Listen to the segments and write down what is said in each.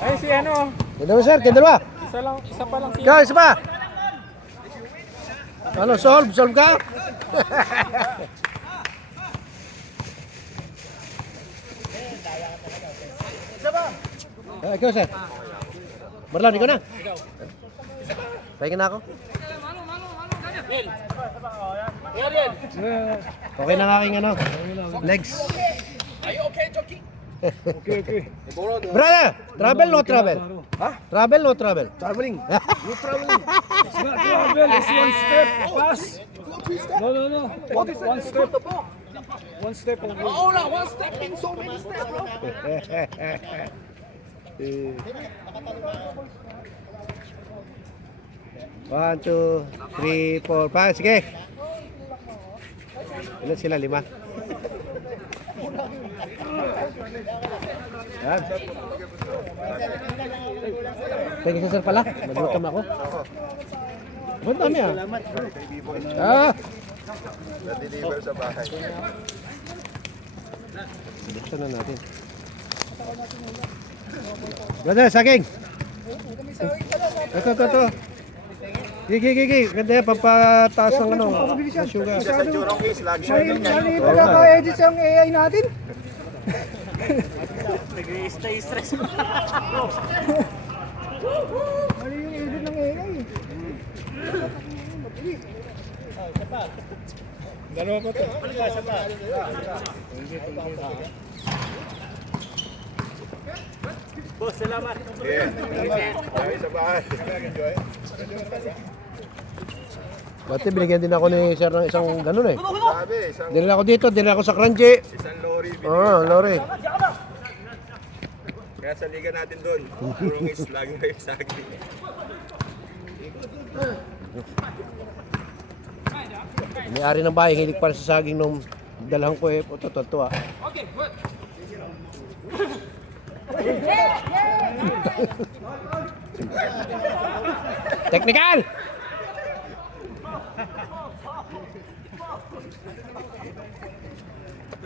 Ay, si ano? Ganda sir, ganda ba? Isa pa lang si... Ikaw, isa pa? Ano, solve ka? Ikaw sir. Marlon, ikaw na. Pahinga na ako. Okay na ang aking ano, legs. Are you okay, Jockey? Okay. Brother, travel no travel? Huh? Travel no travel? Traveling. You traveling. It's not travel, it's one step. Pass. No. One step. One step only. Oh, no, one step in so many steps, bro. One, two, three, four, five. Sige. Ilan sila? 5. Yan. Thank you sir pala. Maglutom ako. Ba't dami ah? Na-deliver sa bahay. Buksan na natin. Ganda, saging. Ito. Gigi. Ganda yan, pampataas ng ano. Sugar. Sa Jurong East, lagi siya ganyan. Mali pala ka-edit ang AI natin. Nag-stress. Mali yung edit ng AI. Dalawa pa to. Boss, salamat. Ay, sa bahay. Dati binigyan din ako ni sir ng isang ganun eh. Sabi, isang Dinala ko dito, dinala ko sa Crunchy. lorry. Lorry. Kaya sa liga natin doon, Jurong East, lagi kayo sa akin. May-ari ng bahay, hilig para sa saging nung dalahan ko eh. Tuwa. Technical!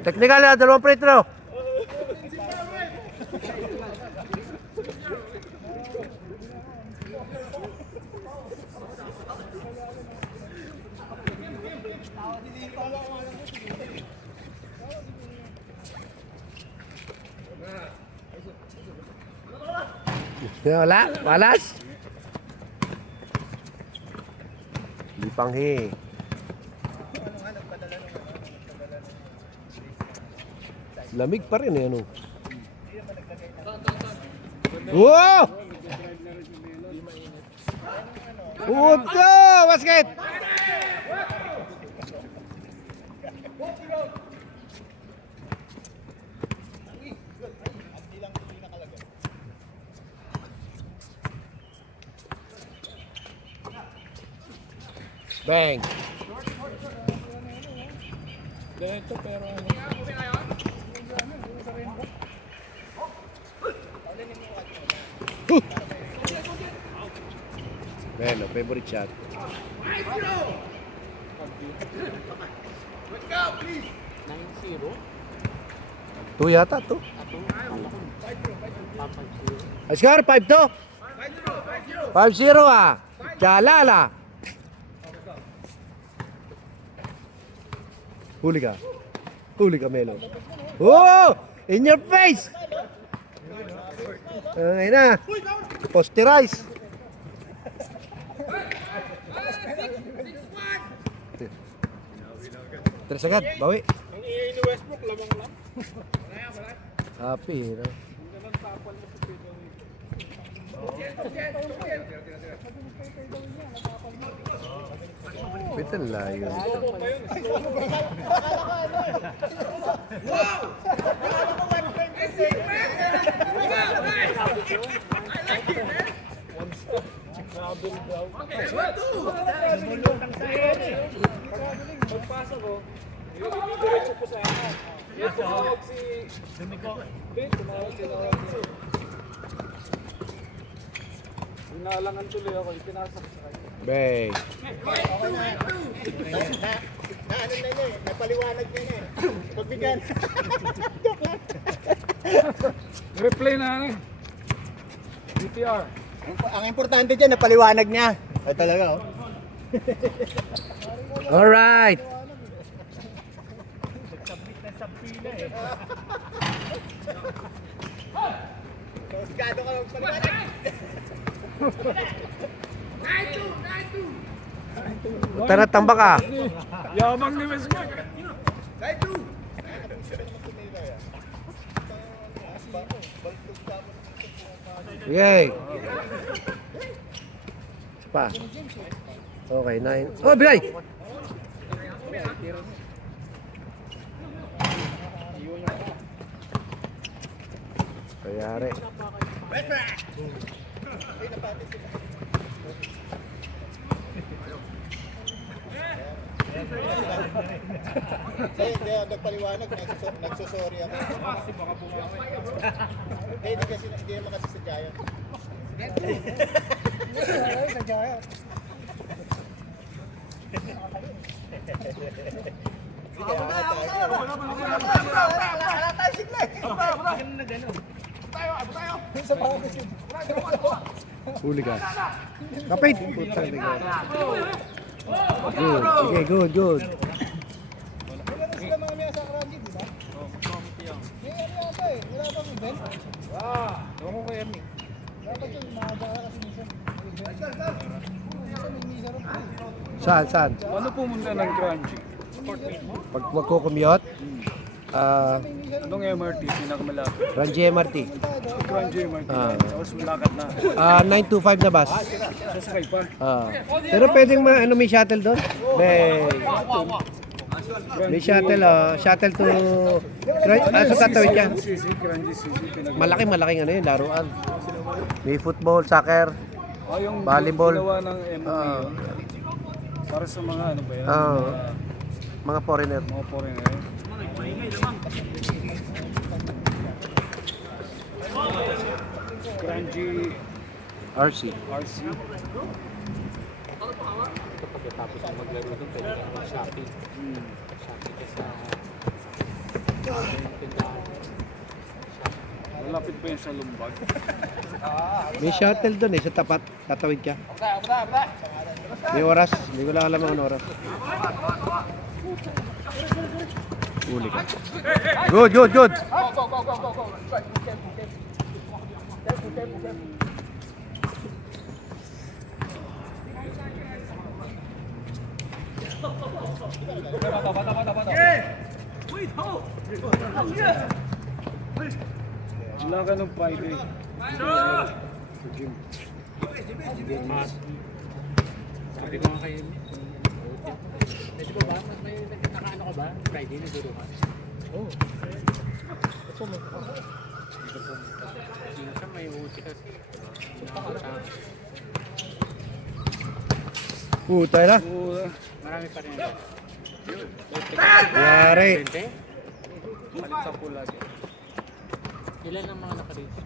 Technical na, 2 free throw. Wala, malas. Lipanghi. Lamig pa rin eh, ano. Wow! Puto! Basket! Bang! Ganito pero ano. Bueno, favorite shot. 2 yata, 2. Score, 5-2. 5-0 ah. Chalala. Huli ka, Melo. Oh! In your face! Ayun na. Posterize. Tres agad, bawi. Ang EA ni Westbrook, lamang lang. Happy, no? Bitan layo. Pagpasok ko, diretso po sa ano. Yung tumawag si... Tumawag si... Inalangan tuloy ako, ipinasak sa kanya. Bang. Napaliwanag niya na eh. Pagbigyan. Joke lang. Replay na ano. DTR. Ang importante dyan, napaliwanag niya. Ay talaga, oh. Alright. Sigado ka magpaliwanag. Tara, tambak ka. Yabang ni Mesmer. Okay. Pa. Okay, 9. Oh, bigay! Kayari. Hindi, nagpaliwanag. Nagsusorry ako. Hindi kasi hindi naman kasi sa Giant. Sa Giant. Huli ka. Kapit! Good. Sige, good, good. Saan, saan? Ano pumunta ng Crunchy? Pag magkukumyot, Anong MRT? Pinakamalapit. Ranji MRT. Crunchy MRT. Ah. Tapos lakad na. 925 na bus. Sasakay pa. Pero pwedeng may shuttle doon? May shuttle, shuttle to... sa tatawid yan. CC, Crunchy CC. Malaking ano yun, laruan. May football, soccer. Yung Volleyball. ginawa ng MOA yun. Para sa mga ano ba yan? Mga foreigner. Mga foreigner. Crunchy RC. RC. Malapit pa yun sa Lumbag. May shuttle doon sa tapat. Tatawid ka. May oras. Hindi ko lang alam ang oras. Huli ka. Good, good, good. Wala ka ng Friday. Sa gym. Sabi ko nga kayo, di ba mas may nakaano ka ba? Friday, nagduro ka? Oo. Ito mo. Minsan may uti kasi. Tayo na. Marami pa rin. Yari. Palit sa pulag. Ilan ang mga nakarito?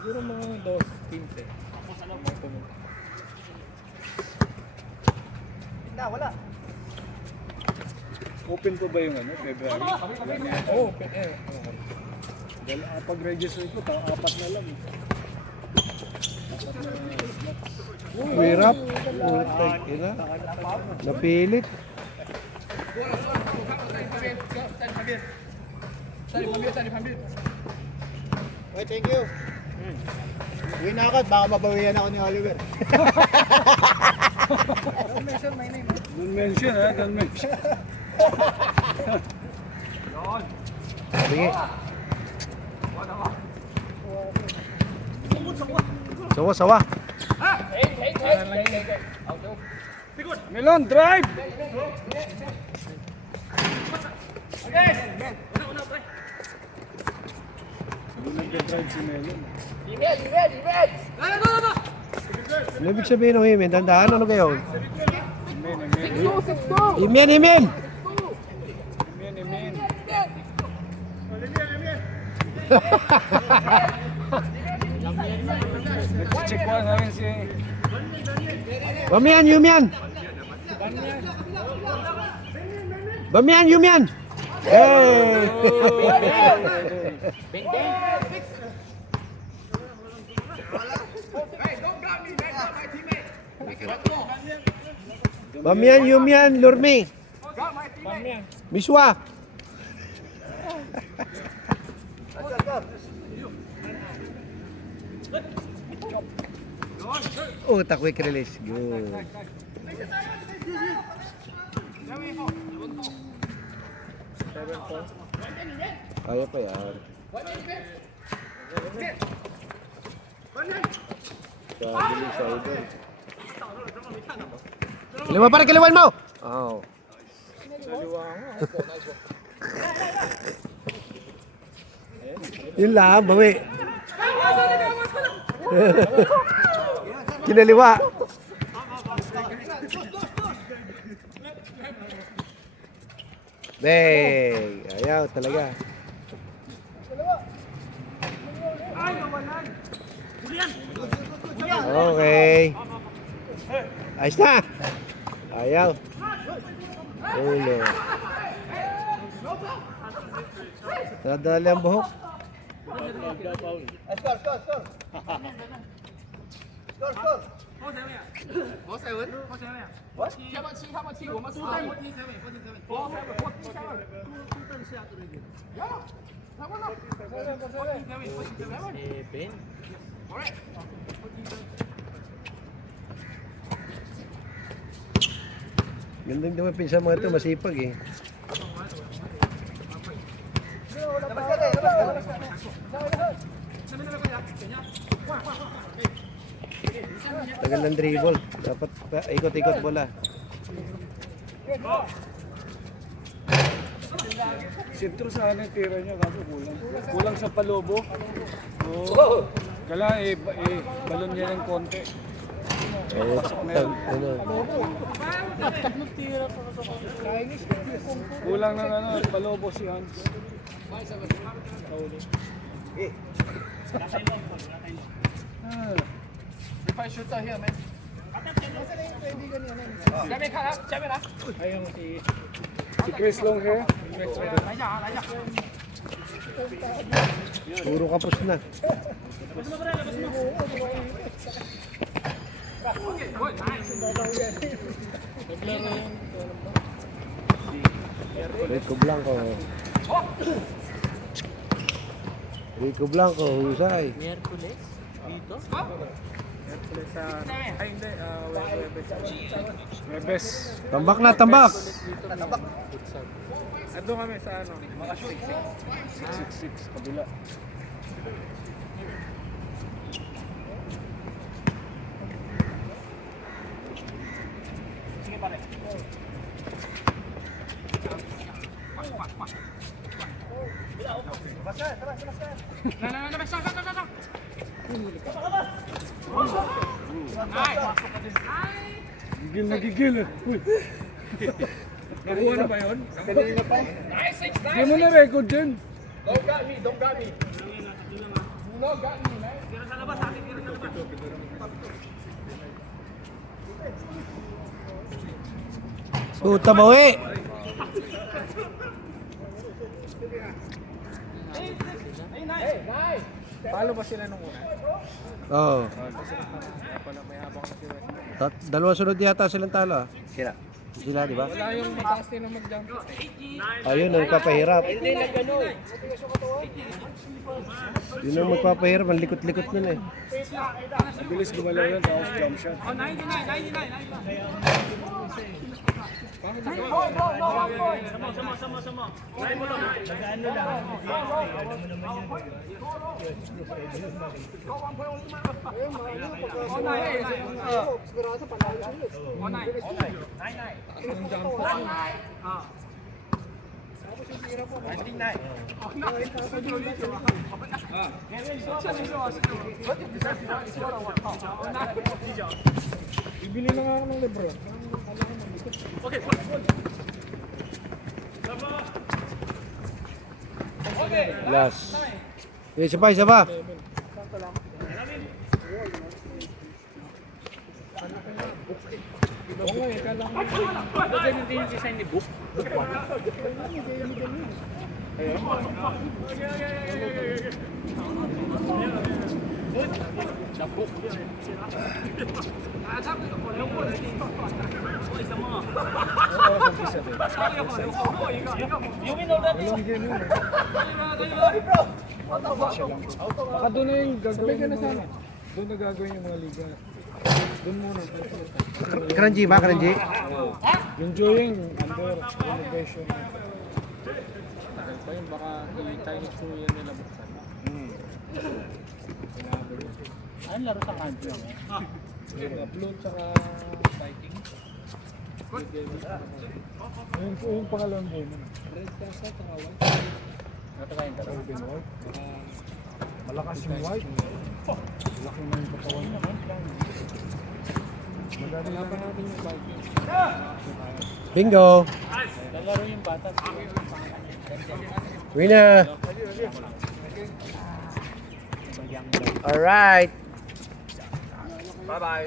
Siguro mga 2-15. Wala. Open pa ba yung ano, February? Oo, open. Pag-register ko, 4 na lang. Hirap. Ina. Napilit. Okay, thank you. Uwi na ako at baka mabawian ako ni Oliver. Don't mention my name. Don't mention ha, don't mention. Sige. Sawa, sawa. Melon, drive! Hindi nag-drive si Melon. Ano ibig sabihin ng Imen? Dandahan, ano kayo? Amen. Imen, Imen! Amen. Nag-check ko namin si... Bamian, Yumian! Bamian, Yumian! Hey! Bang, bang. Bamian, Yumian, Lurmi. Miswa. Oh, quick release. Good. Kaya pa yan. Sabi ni Saidon. Kaliwa pare, kaliwan mo! Oh. Yun lang, bawi. Kinaliwa. Bang! Ayaw talaga. Okay. Ayos na. Ayaw. Ulo. Nadali ang buhok. Ben. Gandang dumapin sa mga ito, masipag eh. Tagal ng dribble. Dapat ikot-ikot bola. Sentro sana yung tira niya, kaso kulang. Kulang sa palobo. Oo. Kailangan balon niya ng konti. Pasok na yan. Kulang ng palobo si Hans. Si Chris long hair. Puro kapos na. Rico Blanco. Rico Blanco, husay. Miyerkules? Dito? Webes. Tambak na, tambak. Ito kami sa ano? Mga 6-6 kabila. Gigil na gigil. Uy. Nakuha na ba yun? Kanina pa. Hindi mo na record din. Don't got me. No, got me, man. Tira sa labas, akin tira sa labas. Puta bawi. Palo ba sila nung una? Oo. Dalawa sunod yata silang talo ah. Sila, di ba? Wala yung mataas din ang mag-jump. Ayun ang magpapahirap. Yun ang magpapahirap, ang likot-likot nun eh. Bilis gumalaw yun, tapos jump shot. Bibili na nga ako ng Lebron. Last. Isa pa, isa pa. Oo nga, kala ko. Ganyan din yung design ni Book. Walang game yun. Baka doon na yung gagawin yung mga... Doon na gagawin yung mga liga. Doon muna. Karanji ba? Karanji? Yung Joying, under renovation. Tagal pa yun, baka i-tie ni Kuya nila buksan. Ano laro sa country mo? Blue tsaka fighting. Yung pangalawang game. Red Casa tsaka white. Natakayin ka rin. Malakas yung white. Laki na yung katawan niya. Madali lang natin yung fighting. Bingo! Lalaro yung bata. Winner! Alright! Bye-bye.